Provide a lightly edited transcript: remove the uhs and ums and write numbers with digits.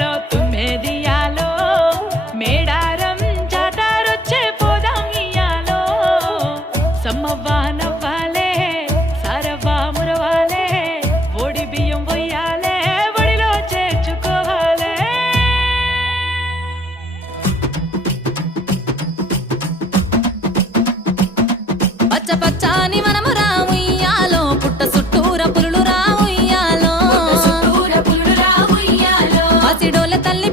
ఉయ్యాలో తుమ్మెదియాలో మేడారం జాతరొచ్చే పోదాం ఇయ్యాలో సమ్మవ్వ నవ్వాలే సారవ్వ మురవాలే ఓడి బియ్యం పొయ్యాలే ఒడిలో చేర్చుకోవాలే పచ్చ పచ్చాని మనము రా ఉయ్యాలో పుట్ట చుట్టూర పులులు రా ఉయ్యాలో పసిడోల తల్లి